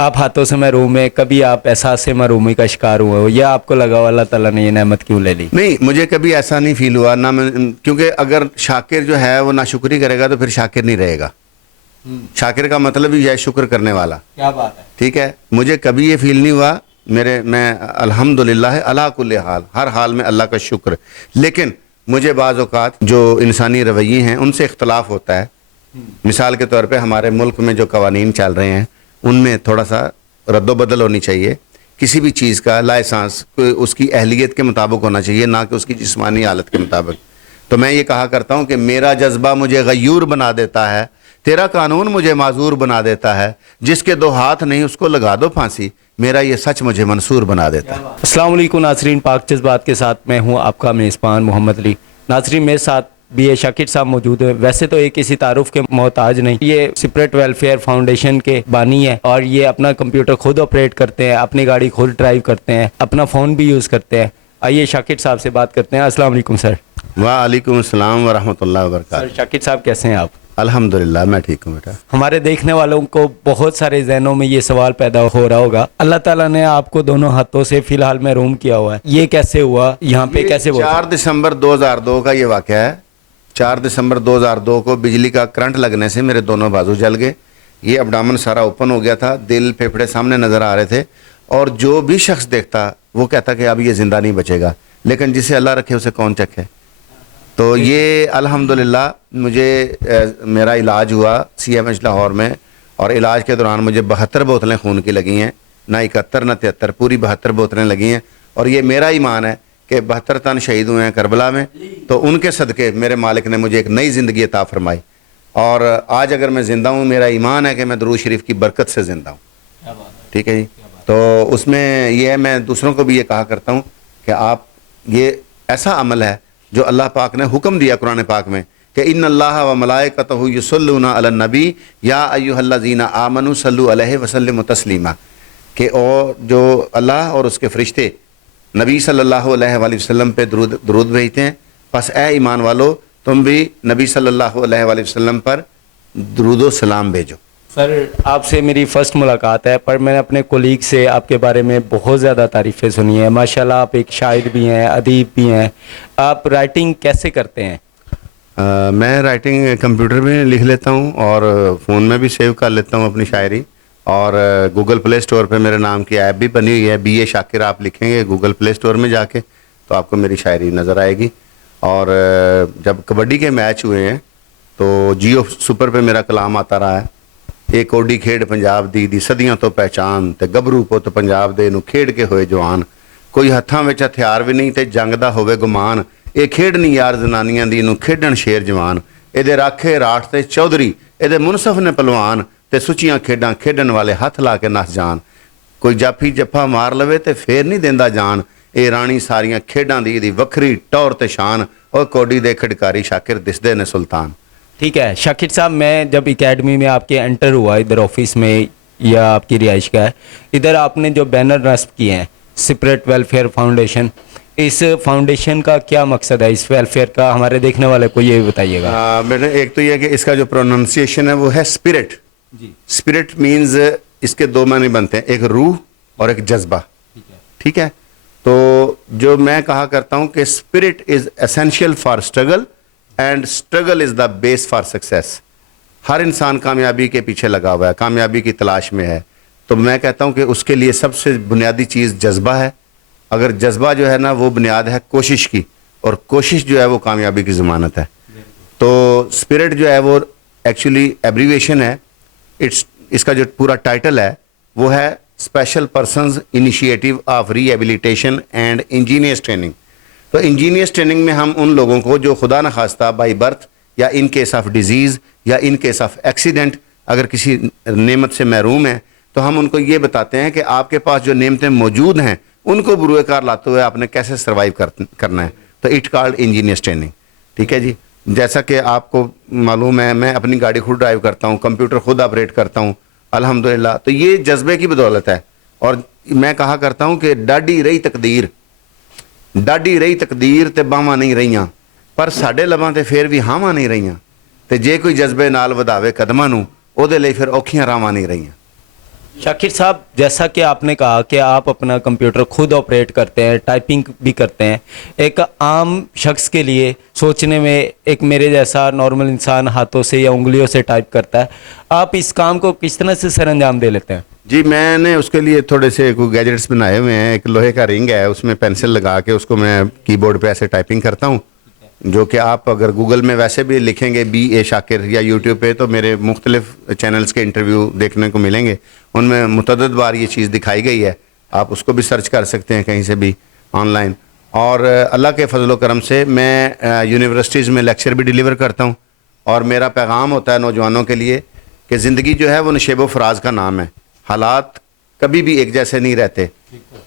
آپ ہاتھوں سے محروم ہیں, کبھی آپ احساس سے محرومی کا شکار ہوئے ہو, یا آپ کو لگا ہو اللہ تعالیٰ نے یہ نعمت کیوں لے لی؟ نہیں, مجھے کبھی ایسا نہیں فیل ہوا نہ کیونکہ اگر شاکر جو ہے وہ ناشکری کرے گا تو پھر شاکر نہیں رہے گا. شاکر کا مطلب ہی ہے شکر کرنے والا. کیا بات ہے. ٹھیک ہے, مجھے کبھی یہ فیل نہیں ہوا. میں الحمدللہ علی کل حال, ہر حال میں اللہ کا شکر. لیکن مجھے بعض اوقات جو انسانی رویے ہیں ان سے اختلاف ہوتا ہے. مثال کے طور پہ ہمارے ملک میں جو قوانین چل رہے ہیں ان میں تھوڑا سا رد و بدل ہونی چاہیے. کسی بھی چیز کا لائسنس اس کی اہلیت کے مطابق ہونا چاہیے, نہ کہ اس کی جسمانی حالت کے مطابق. تو میں یہ کہا کرتا ہوں کہ میرا جذبہ مجھے غیور بنا دیتا ہے, تیرا قانون مجھے معذور بنا دیتا ہے, جس کے 2 ہاتھ نہیں اس کو لگا دو پھانسی, میرا یہ سچ مجھے منصور بنا دیتا ہے. السلام علیکم ناظرین, پاک جذبات کے ساتھ میں ہوں آپ کا میزبان محمد علی. ناظرین, میرے ساتھ بی اے شاکر صاحب موجود ہیں. ویسے تو یہ کسی تعارف کے محتاج نہیں, یہ سپرٹ ویلفیئر فاؤنڈیشن کے بانی ہیں اور یہ اپنا کمپیوٹر خود آپریٹ کرتے ہیں, اپنی گاڑی خود ڈرائیو کرتے ہیں, اپنا فون بھی یوز کرتے ہیں. آئیے شاکر صاحب سے بات کرتے ہیں. السلام علیکم سر. وعلیکم السلام ورحمۃ اللہ وبرکاتہ. سر شاکر صاحب کیسے ہیں آپ؟ الحمدللہ میں ٹھیک ہوں بیٹا. ہمارے دیکھنے والوں کو بہت سارے ذہنوں میں یہ سوال پیدا ہو رہا ہوگا, اللہ تعالیٰ نے آپ کو دونوں ہاتھوں سے فی الحال محروم کیا ہوا ہے, یہ کیسے ہوا, یہاں پہ کیسے ہوا؟ 4 دسمبر 2002 کا یہ واقعہ ہے. 4 دسمبر 2002 کو بجلی کا کرنٹ لگنے سے میرے دونوں بازو جل گئے. یہ ابڈامن سارا اوپن ہو گیا تھا, دل پھیپھڑے سامنے نظر آ رہے تھے, اور جو بھی شخص دیکھتا وہ کہتا کہ اب یہ زندہ نہیں بچے گا, لیکن جسے اللہ رکھے اسے کون چکھے. تو یہ الحمدللہ مجھے میرا علاج ہوا سی ایم ایچ لاہور میں, اور علاج کے دوران مجھے 72 بوتلیں خون کی لگی ہیں, نہ 71 نہ 73, پوری 72 بوتلیں لگی ہیں. اور یہ میرا ایمان ہے کہ 72 تن شہید ہوئے ہیں کربلا میں, تو ان کے صدقے میرے مالک نے مجھے ایک نئی زندگی عطا فرمائی. اور آج اگر میں زندہ ہوں, میرا ایمان ہے کہ میں درود شریف کی برکت سے زندہ ہوں. ٹھیک ہے جی. تو اس میں یہ ہے, میں دوسروں کو بھی یہ کہا کرتا ہوں کہ آپ, یہ ایسا عمل ہے جو اللہ پاک نے حکم دیا قرآن پاک میں کہ ان اللہ و ملائکتہ یصلون علی النبی یا ایھا الذین آمنوا صلوا علیہ وسلموا تسلیما, کہ اور جو اللہ اور اس کے فرشتے نبی صلی اللہ علیہ وآلہ وسلم پہ درود بھیجتے ہیں, پس اے ایمان والو تم بھی نبی صلی اللہ علیہ وآلہ وسلم پر درود و سلام بھیجو. سر آپ سے میری فرسٹ ملاقات ہے, پر میں نے اپنے کولیگ سے آپ کے بارے میں بہت زیادہ تعریفیں سنی ہیں. ماشاءاللہ آپ ایک شاعر بھی ہیں, ادیب بھی ہیں. آپ رائٹنگ کیسے کرتے ہیں؟ میں رائٹنگ کمپیوٹر میں لکھ لیتا ہوں اور فون میں بھی سیو کر لیتا ہوں اپنی شاعری, اور گوگل پلے سٹور پہ میرے نام کی ایپ بھی بنی ہوئی ہے, بی اے شاکر آپ لکھیں گے گوگل پلے سٹور میں جا کے تو آپ کو میری شاعری نظر آئے گی. اور جب کبڈی کے میچ ہوئے ہیں تو جیو سپر پہ میرا کلام آتا رہا ہے, ਇਹ ਕੋਡੀ ਖੇਡ ਪੰਜਾਬ ਦੀ ਸਦੀਆਂ ਤੋਂ ਪਹਿਚਾਨ, ਤੇ ਗੱਭਰੂ ਪੁੱਤ ਪੰਜਾਬ ਦੇ ਨੂੰ ਖੇਡ ਕੇ ਹੋਏ ਜਵਾਨ, ਕੋਈ ਹੱਥਾਂ ਵਿੱਚ ਹਥਿਆਰ ਵੀ ਨਹੀਂ ਤੇ ਜੰਗ ਦਾ ਹੋਵੇ ਗੁਮਾਨ, ਇਹ ਖੇਡ ਨਹੀਂ ਯਾਰ ਜ਼ਨਾਨੀਆਂ ਦੀ ਨੂੰ ਖੇਡਣ ਸ਼ੇਰ ਜਵਾਨ, ਇਹਦੇ ਰਾਖੇ ਰਾਠ ਤੇ ਚੌਧਰੀ, ਇਹਦੇ ਮੁਨਸਫ ਨੇ ਪਹਿਲਵਾਨ, ਤੇ ਸੁੱਚੀਆਂ ਖੇਡਾਂ ਖੇਡਣ ਵਾਲੇ ਹੱਥ ਲਾ ਕੇ ਨੱਸ ਜਾਣ, ਕੋਈ ਜਾਫੀ ਜੱਫਾ ਮਾਰ ਲਵੇ ਤੇ ਫੇਰ ਨਹੀਂ ਦਿੰਦਾ ਜਾਨ, ਇਹ ਰਾਣੀ ਸਾਰੀਆਂ ਖੇਡਾਂ ਦੀ ਇਹਦੀ ਵੱਖਰੀ ਟੌਰ ਤੇ ਸ਼ਾਨ, ਉਹ ਕੋਡੀ ਦੇ ਖਿਡਕਾਰੀ ਸ਼ਾਕਿਰ ਦਿਸਦੇ ਨੇ ਸੁਲਤਾਨ. ٹھیک ہے شاکر صاحب, میں جب اکیڈمی میں آپ کے انٹر ہوا ادھر آفس میں یا آپ کی رہائش کا ہے, ادھر آپ نے جو بینر نصب کیے ہیں سپرٹ ویلفیئر فاؤنڈیشن, اس فاؤنڈیشن کا کیا مقصد ہے, اس ویلفیئر کا ہمارے دیکھنے والے کو یہ بتائیے گا. بیٹا ایک تو یہ کہ اس کا جو پروننسیشن ہے وہ ہے اسپرٹ. جی, اسپرٹ مینز اس کے 2 معنی بنتے ہیں, ایک روح اور ایک جذبہ. ٹھیک ہے, تو جو میں کہا کرتا ہوں کہ spirit is essential for struggle and struggle is the base for success. ہر انسان کامیابی کے پیچھے لگا ہوا ہے, کامیابی کی تلاش میں ہے. تو میں کہتا ہوں کہ اس کے لیے سب سے بنیادی چیز جذبہ ہے. اگر جذبہ جو ہے نا وہ بنیاد ہے کوشش کی, اور کوشش جو ہے وہ کامیابی کی ضمانت ہے. تو اسپرٹ جو ہے وہ ایکچولی ایبریویشن ہے. اس کا جو پورا ٹائٹل ہے وہ ہے special persons initiative of rehabilitation and engineers training. تو انجینئرس ٹریننگ میں ہم ان لوگوں کو جو خدا نخواستہ بائی برتھ یا ان کیس آف ڈیزیز یا ان کیس آف ایکسیڈنٹ اگر کسی نعمت سے محروم ہیں, تو ہم ان کو یہ بتاتے ہیں کہ آپ کے پاس جو نعمتیں موجود ہیں ان کو بروئے کار لاتے ہوئے آپ نے کیسے سروائیو کرنا ہے. تو اٹ کالڈ انجینئرس ٹریننگ. ٹھیک ہے جی. جیسا کہ آپ کو معلوم ہے میں اپنی گاڑی خود ڈرائیو کرتا ہوں, کمپیوٹر خود آپریٹ کرتا ہوں الحمدللہ. تو یہ جذبے کی بدولت ہے. اور میں کہا کرتا ہوں کہ ڈاڈی رہی تقدیر تے باواں نہیں رہیاں, پر ساڈے لباں تے پھر بھی ہاواں نہیں رہیاں, تے جے کوئی جذبے نال وداوے قدماں نوں اودے لئی پھر اوکھیاں راواں نہیں رہیاں. शाकिर साहब, जैसा कि आपने कहा कि आप अपना कंप्यूटर खुद ऑपरेट करते हैं, टाइपिंग भी करते हैं, एक आम शख्स के लिए सोचने में एक मेरे जैसा नॉर्मल इंसान हाथों से या उंगलियों से टाइप करता है, आप इस काम को किस तरह से सर अंजाम दे लेते हैं? जी, मैंने उसके लिए थोड़े से कोई गैजेट्स बनाए हुए हैं। एक लोहे का रिंग है, उसमें पेंसिल लगा के उसको मैं कीबोर्ड पे ऐसे टाइपिंग करता हूँ, जो कि आप अगर गूगल में वैसे भी लिखेंगे BA शाकिर या यूट्यूब पे तो मेरे मुख्तलिफ चैनल्स के इंटरव्यू देखने को मिलेंगे, उनमें मुतअद्दिद बार ये चीज़ दिखाई गई है। आप उसको भी सर्च कर सकते हैं कहीं से भी ऑनलाइन। और अल्लाह के फजल करम से मैं यूनिवर्सिटीज़ में लेक्चर भी डिलीवर करता हूँ, और मेरा पैगाम होता है नौजवानों के लिए कि ज़िंदगी जो है वो नशेब व फराज का नाम है। हालात कभी भी एक जैसे नहीं रहते,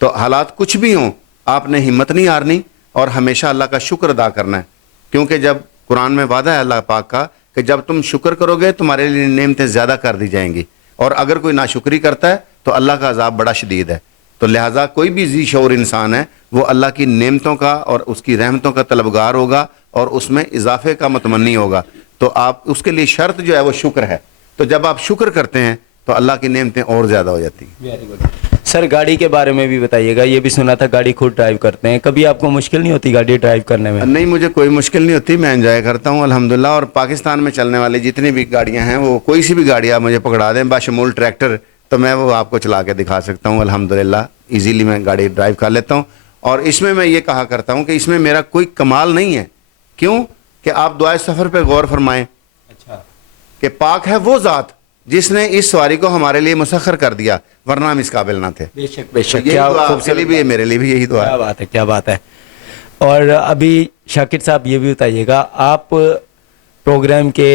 तो हालात कुछ भी हों आपने हिम्मत नहीं हारनी और हमेशा अल्लाह का शुक्र अदा करना है, क्योंकि जब कुरान में वादा है अल्लाह पाक का कि जब तुम शुक्र करोगे तुम्हारे लिए नेमतें ज़्यादा कर दी जाएंगी, और अगर कोई नाशुक्री करता है तो अल्लाह का अजाब बड़ा शदीद है। तो लिहाजा कोई भी जी शऊर इंसान है वो अल्लाह की नेमतों का और उसकी रहमतों का तलबगार होगा और उसमें इजाफे का मतमन्नी होगा। तो आप उसके लिए शर्त जो है वो शुक्र है। तो जब आप शुक्र करते हैं तो अल्लाह की नेमतें और ज़्यादा हो जाती हैं। वेरी गुड सर, गाड़ी के बारे में भी बताइएगा। ये भी सुना था गाड़ी खुद ड्राइव करते हैं, कभी आपको मुश्किल नहीं होती गाड़ी ड्राइव करने में? नहीं, मुझे कोई मुश्किल नहीं होती, मैं एंजॉय करता हूँ अल्हम्दुलिल्लाह। और पाकिस्तान में चलने वाली जितनी भी गाड़ियाँ हैं, वो कोई सी भी गाड़ी आप मुझे पकड़ा दें बाशमूल ट्रैक्टर, तो मैं वो आपको चला के दिखा सकता हूँ अल्हम्दुलिल्लाह। ईजीली मैं गाड़ी ड्राइव कर लेता हूँ। और इसमें मैं ये कहा करता हूँ कि इसमें मेरा कोई कमाल नहीं है। क्यों कि आप दुआए सफ़र पर गौर फरमाएँ। अच्छा, कि पाक है वो ज़ात जिसने इस सवारी को हमारे लिए मुसख्खर कर दिया, वरना हम इस काबिल ना थे। बेशक बेशक, यही दुआ आपके लिए भी है, मेरे लिए भी यही दुआ है। क्या बात है, क्या बात है। और अभी शाकिर साहब ये भी बताइएगा, आप प्रोग्राम के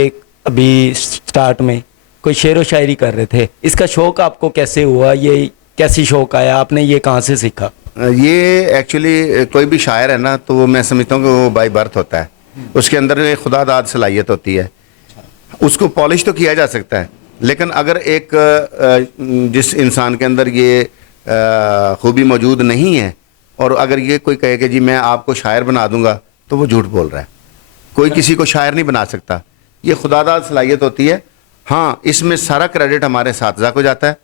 अभी स्टार्ट में कोई शेर व शायरी कर रहे थे, इसका शौक़ आपको कैसे हुआ? ये कैसी शौक़ आया, आपने ये कहाँ से सीखा? ये एक्चुअली कोई भी शायर है ना, तो वो मैं समझता हूँ कि वो बाई बर्थ होता है, उसके अंदर एक खुदादाद सलाहियत होती है। उसको पॉलिश तो किया जा सकता है, लेकिन अगर एक जिस इंसान के अंदर ये खूबी मौजूद नहीं है और अगर ये कोई कहे कि जी मैं आपको शायर बना दूंगा, तो वो झूठ बोल रहा है। कोई किसी को शायर नहीं बना सकता, ये खुदादाद सलाहियत होती है। हाँ, इसमें सारा क्रेडिट हमारे साथीज़ा को जाता है।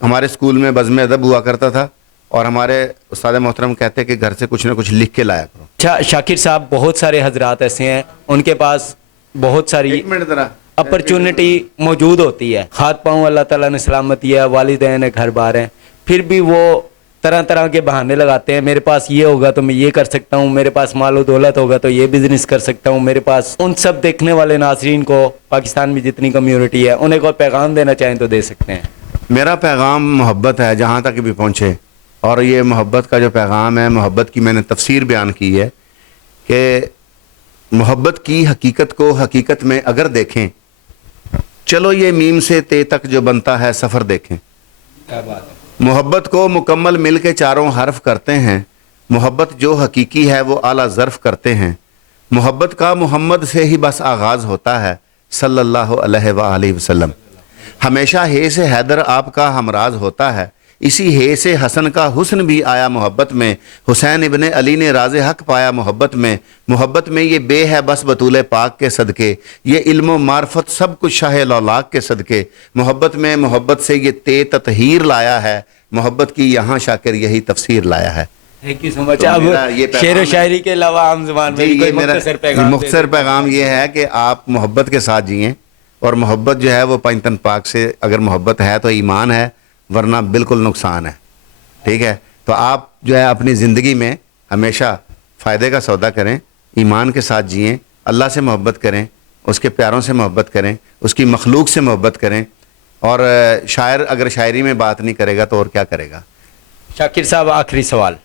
हमारे स्कूल में बज़्म अदब हुआ करता था और हमारे उस्ताद मोहतरम कहते हैं कि घर से कुछ ना कुछ लिख के लाया करो। अच्छा शाकिर साहब, बहुत सारे हजरात ऐसे हैं उनके पास बहुत सारी एक मिनट ज़रा, अपॉर्चुनिटी मौजूद होती है, हाथ पाँव अल्लाह ताला ने सलामती है, वालिदैन है, घर बार हैं, फिर भी वो तरह तरह के बहाने लगाते हैं। मेरे पास ये होगा तो मैं ये कर सकता हूँ, मेरे पास मालो दौलत होगा तो ये बिजनेस कर सकता हूँ, मेरे पास। उन सब देखने वाले नाज़रीन को, पाकिस्तान में जितनी कम्युनिटी है, उन्हें कोई पैगाम देना चाहें तो दे सकते हैं। मेरा पैगाम मोहब्बत है, जहाँ तक भी पहुँचे। और ये मोहब्बत का जो पैगाम है, मोहब्बत की मैंने तफसीर बयान की है कि मोहब्बत की हकीकत को हकीकत में अगर देखें, चलो ये मीम से ते तक जो बनता है सफ़र देखें। क्या बात है। मोहब्बत को मुकम्मल मिल के चारों हर्फ करते हैं, मोहब्बत जो हकीकी है वो आला ज़र्फ़ करते हैं। मोहब्बत का मोहम्मद से ही बस आगाज़ होता है, सल्लल्लाहु अलैहि वसल्लम। हमेशा हे से हैदर आपका हमराज होता है, इसी हे से हसन का हुस्न भी आया मोहब्बत में। हुसैन इब्ने अली ने राज़े हक पाया मोहब्बत में। मोहब्बत में ये बे है बस बतूले पाक के सदके, ये इल्म मार्फत सब कुछ शाह लौलाक के सदके। मोहब्बत में मोहब्बत से ये ते ततहीर लाया है, मोहब्बत की यहाँ शाकिर यही तफसीर लाया है। Thank you so much. तो अब मेरा ये पैगाम शेर व है। शायरी के अलावा आम ज़बान में भी कोई मुख्तसर पैगाम दे मुख्तसर पैगाम ये है कि आप मोहब्बत के साथ जिएँ, और मोहब्बत जो है वो पंजतन पाक से अगर मोहब्बत है तो ईमान है, वरना बिल्कुल नुकसान है। ठीक है, तो आप जो है अपनी ज़िंदगी में हमेशा फ़ायदे का सौदा करें, ईमान के साथ जिएँ, अल्लाह से मोहब्बत करें, उसके प्यारों से मोहब्बत करें, उसकी मखलूक से मोहब्बत करें। और शायर अगर शायरी में बात नहीं करेगा तो और क्या करेगा। शाकिर साहब, आखिरी सवाल,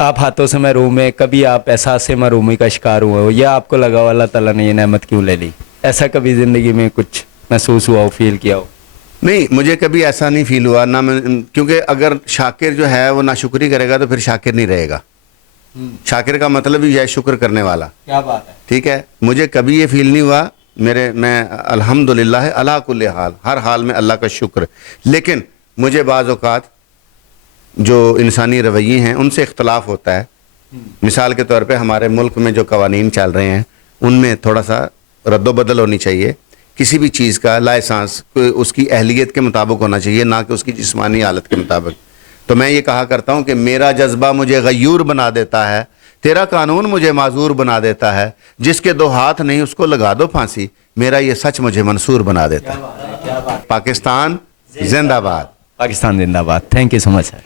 आप हाथों से महरूम हैं, कभी आप एहसास से महरूमी का शिकार हुए हो या आपको लगा हो अल्लाह ताला ने ये नेमत क्यों ले ली? ऐसा कभी ज़िंदगी में कुछ महसूस हुआ हो, फील किया हो? नहीं, मुझे कभी ऐसा नहीं फील हुआ ना मैं, क्योंकि अगर शाकिर जो है वो नाशुक्री करेगा तो फिर शाकिर नहीं रहेगा। शाकिर का मतलब ही है शुक्र करने वाला। क्या बात है। ठीक है, मुझे कभी ये फील नहीं हुआ। मैं अल्हम्दुलिल्लाह अला कुल्ले हाल, हर हाल में अल्लाह का शुक्र। लेकिन मुझे बाज़ औक़ात जो इंसानी रवैये हैं उनसे इख्तलाफ होता है। मिसाल के तौर पे हमारे मुल्क में जो कवानीन चल रहे हैं उनमें थोड़ा सा रद्दोबदल होनी चाहिए। किसी भी चीज़ का लाइसेंस उसकी अहलियत के मुताबिक होना चाहिए, ना कि उसकी जिस्मानी हालत के मुताबिक। तो मैं ये कहा करता हूँ कि मेरा जज्बा मुझे गयूर बना देता है, तेरा कानून मुझे माजूर बना देता है, जिसके दो हाथ नहीं उसको लगा दो फांसी, मेरा ये सच मुझे मंसूर बना देता है। पाकिस्तान जिंदाबाद। पाकिस्तान जिंदाबाद। Thank you so much sir.